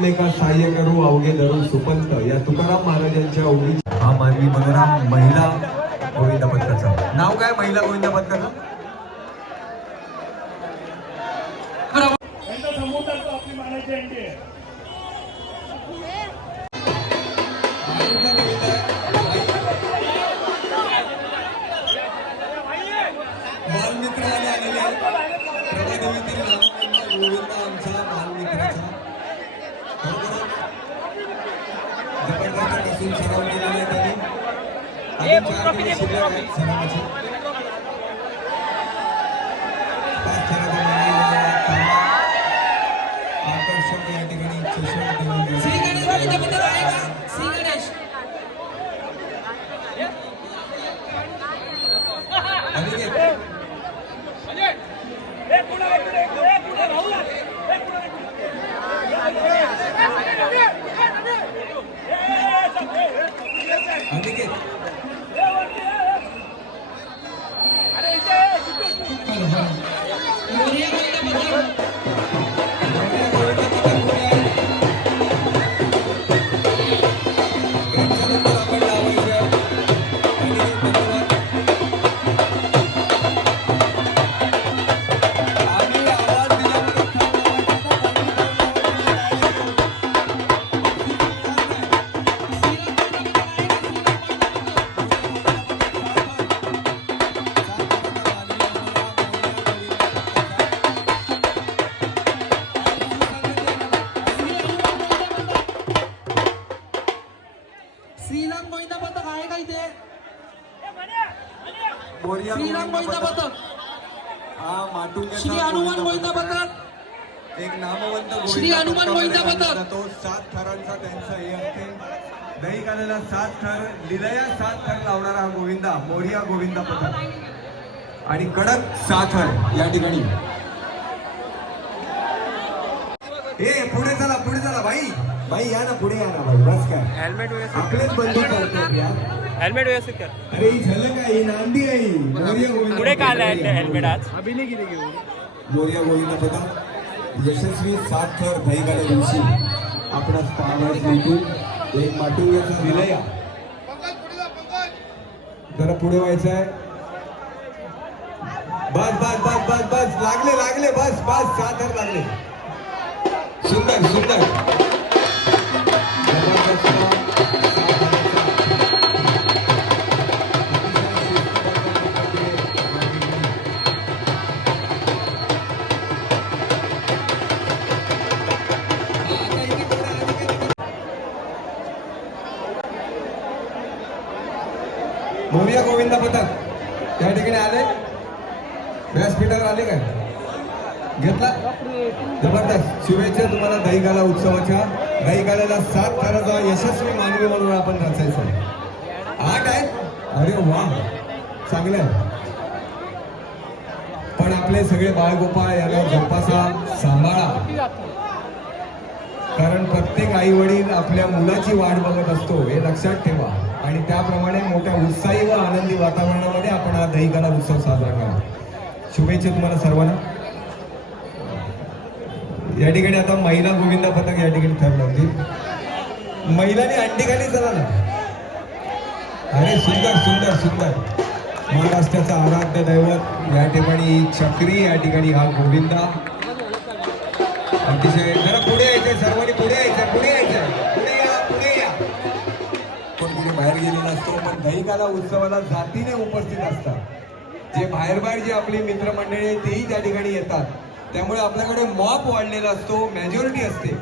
सांगितले का सहाय्य करू अवघे धरू सुपंत? या तुकाराम महाराजांच्या ओळी हा मानवी मनोराम महिला गोविंद पथकाचा नाव काय महिला गोविंद पथकाचं आपली मानायची ট্রফি দিয়ে ট্রফি हनुमान. मानला जातो सात थरांचा त्यांचा हे असते दही काढायला सात थर लिलया सात थर लावणारा हा गोविंदा मोरिया गोविंद पथक आणि कडक सात थर या ठिकाणी. ए पुढे चला पुढे चला भाई भाई या ना पुढे या ना भाई बस काय. हेल्मेट आपलेच बंधू चालतात यार. हेल्मेट व्यवस्थित कर. अरे ही झलक आहे ही नांदी आहे. मोरया गोविंद पुढे का आलाय मोरया. हेल्मेट आज? मोर्या गोविंद पथक यशस्वी सात थर दहीगाड्या दिवशी आपणास पाहण्यास भेटून एक माटुंग्याचा विलया. जरा पुढे व्हायचं आहे बस बस बस बस बस. लागले लागले बस बस. सात थर लागले. सुंदर सुंदर. भूमिया गोविंद पथक त्या ठिकाणी आले. व्यासपीठावर आले काय? घेतला? जबरदस्त. शुभेच्छा तुम्हाला दहीगाला उत्सवाच्या. दहीगाल्याला सात थराचा यशस्वी मानवी म्हणून आपण रचायचं. आठ आहेत. अरे वा. चांगलं आहे. पण आपले सगळे बाळगोपाळ याला जोपासा सांभाळा. कारण प्रत्येक आई वडील आपल्या मुलाची वाट बघत असतो हे लक्षात ठेवा. आणि त्याप्रमाणे मोठ्या उत्साही व आनंदी वातावरणामध्ये आपण हा दहीकाला उत्सव साजरा करा शुभेच्छा तुम्हाला सर्वांना. या ठिकाणी आता महिला गोविंद पथक या ठिकाणी ठरलं होती. महिलांनी अंडी खाली चला ना. अरे सुंदर सुंदर सुंदर. महाराष्ट्राचा आराध्य दैवत या ठिकाणी चक्री या ठिकाणी हा गोविंदा. अतिशय असतो पण दहीकाला उत्सवाला जातीने उपस्थित असतात. जे बाहेर बाहेर जे आपली मित्रमंडळी आहेत तेही त्या ठिकाणी येतात. त्यामुळे आपल्याकडे मॉप वाढलेला असतो मेजॉरिटी असते.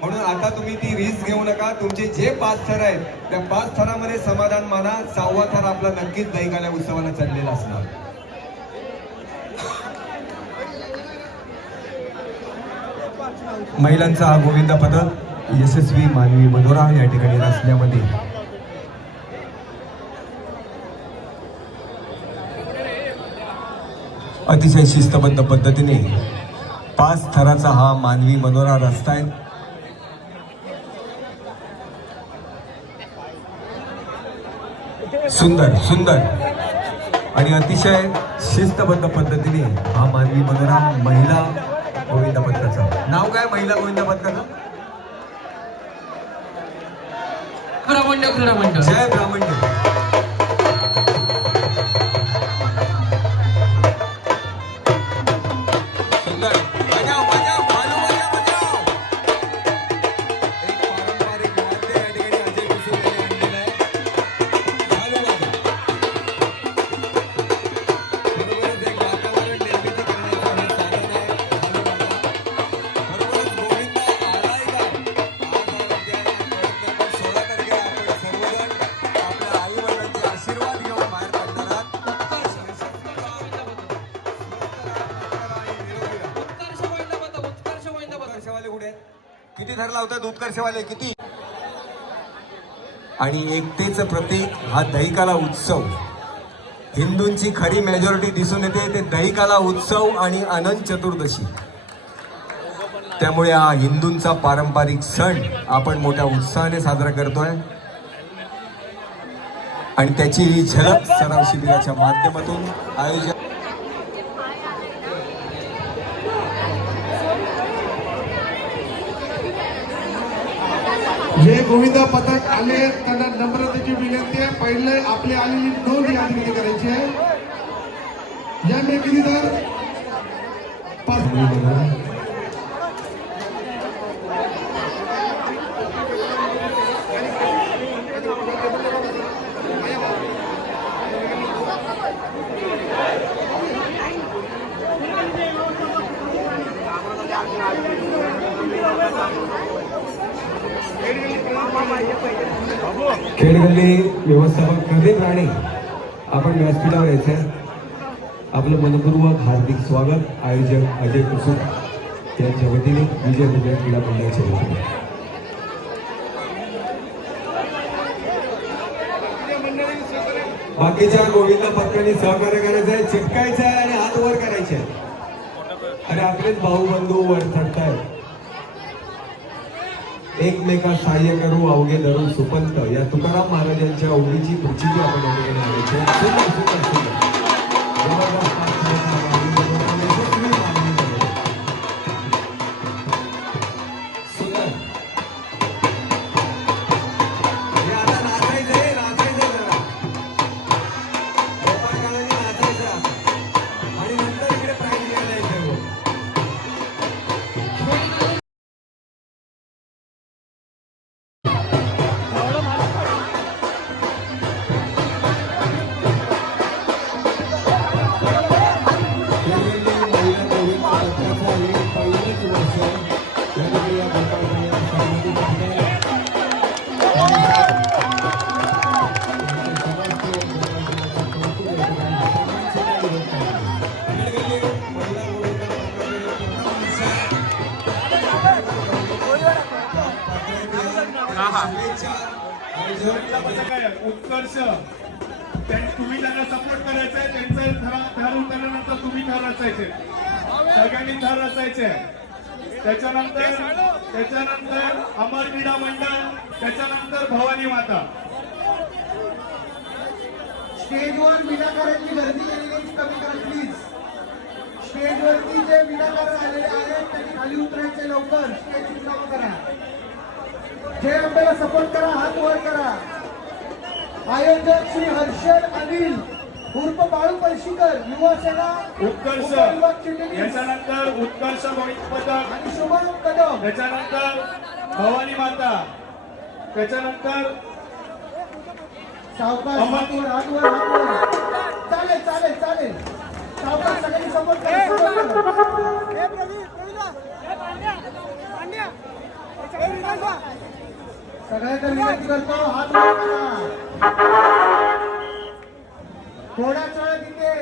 म्हणून आता तुम्ही ती रिस्क घेऊ नका. तुमचे जे पाच थर आहेत त्या पाच थरामध्ये समाधान माना. सहावा थर आपला नक्कीच दहीकाल्या उत्सवाला चाललेला असणार. महिलांचा हा गोविंदा पदक यशस्वी मानवी मधुरा या ठिकाणी रचण्यामध्ये अतिशय शिस्तबद्ध पद्धतीने पाच थराचा हा मानवी मनोरा रस्ता आहे. सुंदर सुंदर. आणि अतिशय शिस्तबद्ध पद्धतीने हा मानवी मनोरा महिला गोविंद पथकाचा नाव काय महिला गोविंद पथकाचं ब्राह्मण जय ब्राह्मण. कुठे किती धरला होता उत्कर्षवाले किती? आणि एकतेचं प्रतीक हा दहिकाला उत्सव. हिंदूंची खरी मेजॉरिटी दिसून येते ते दहिकाला उत्सव आणि अनंत चतुर्दशी. त्यामुळे हा हिंदूंचा पारंपरिक सण आपण मोठ्या उत्साहाने साजरा करतोय. आणि त्याची ही झलक सराव शिबिराच्या माध्यमातून आयोजन जे गोविंदा पथक आले त्यांना नम्रतेची विनंती आहे. पहिले आपली आलेली नोंद यादी करायची आहे. या मेकरीदार खेळगल्ली व्यवस्थापक प्रदीप राणे आपण व्यासपीठावर यायचं आपलं मनपूर्वक हार्दिक स्वागत आयोजक अजय कुसुम. यांच्या वतीने विजय विजय क्रीडा मंडळाच्या वतीने. बाकीच्या गोविंद पत्रांनी सहकार्य करायचं आहे चिपकायचं आहे आणि हात वर करायचे आहे. आणि आपलेच भाऊ बंधू वर चढतायत. एकमेका सहाय्य करू अवघे धरू सुपंत या तुकाराम महाराजांच्या ओळीची प्रचिती आपण आहे. सुंदर सुंदर उत्कर्ष. तुम्ही त्यांना सपोर्ट करायचा आहे त्यांचं ठरा- ठर उतरल्यानंतर तुम्ही ठर रचायचे. सगळ्यांनी ठर रचायचे. त्याच्यानंतर त्याच्यानंतर अमरविडा मंडळ त्याच्यानंतर भवानी माता. स्टेजवर विनाकारांची गर्दी केलेली कमी करा प्लीज स्टेजवरती जे विनाकारण आलेले आहेत त्यांनी खाली उतरायचे लवकर. स्टेज करा. जे आपल्याला सपोर्ट करा हात वर करा. आयोजक श्री हर्षद अनिल उर्फ बाळू पळशीकर युवा सेना उत्कर्ष उपविभाग चिटणीस. याच्यानंतर उत्कर्ष मोहित पथक आणि शुभम कदम. त्याच्यानंतर भवानी माता. त्याच्यानंतर सावकाश चालेल चालेल चालेल. सावकाश सगळ्यांनी सपोर्ट करा. support करा. सगळ्यांना विनंती करतो हात वर करा थोडा तिथे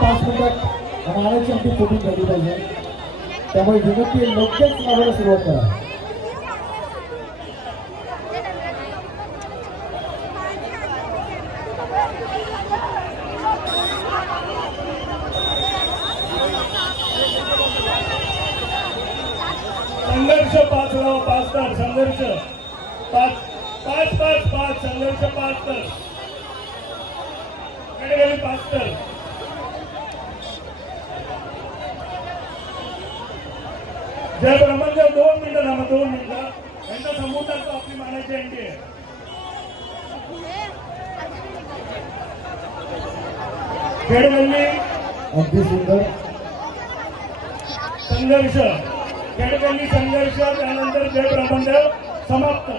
पाच मिनिटात झाली पाहिजे त्यामुळे विनंती लवकरच लावायला सुरुवात करा. संघर्ष पाच लावा पाच तर संघर्ष. पाच पाच पाच पाच संघर्ष पाच तर. पाच तर. जय दोन मिनिटं थांबा दोन मिनिटं. यांचा समोर टाकतो आपली मानाची अंडी आहे. खेळगल्ली अगदी सुंदर. संघर्ष. खेळगल्ली संघर्ष त्यानंतर जय ब्रह्मदेव समाप्त.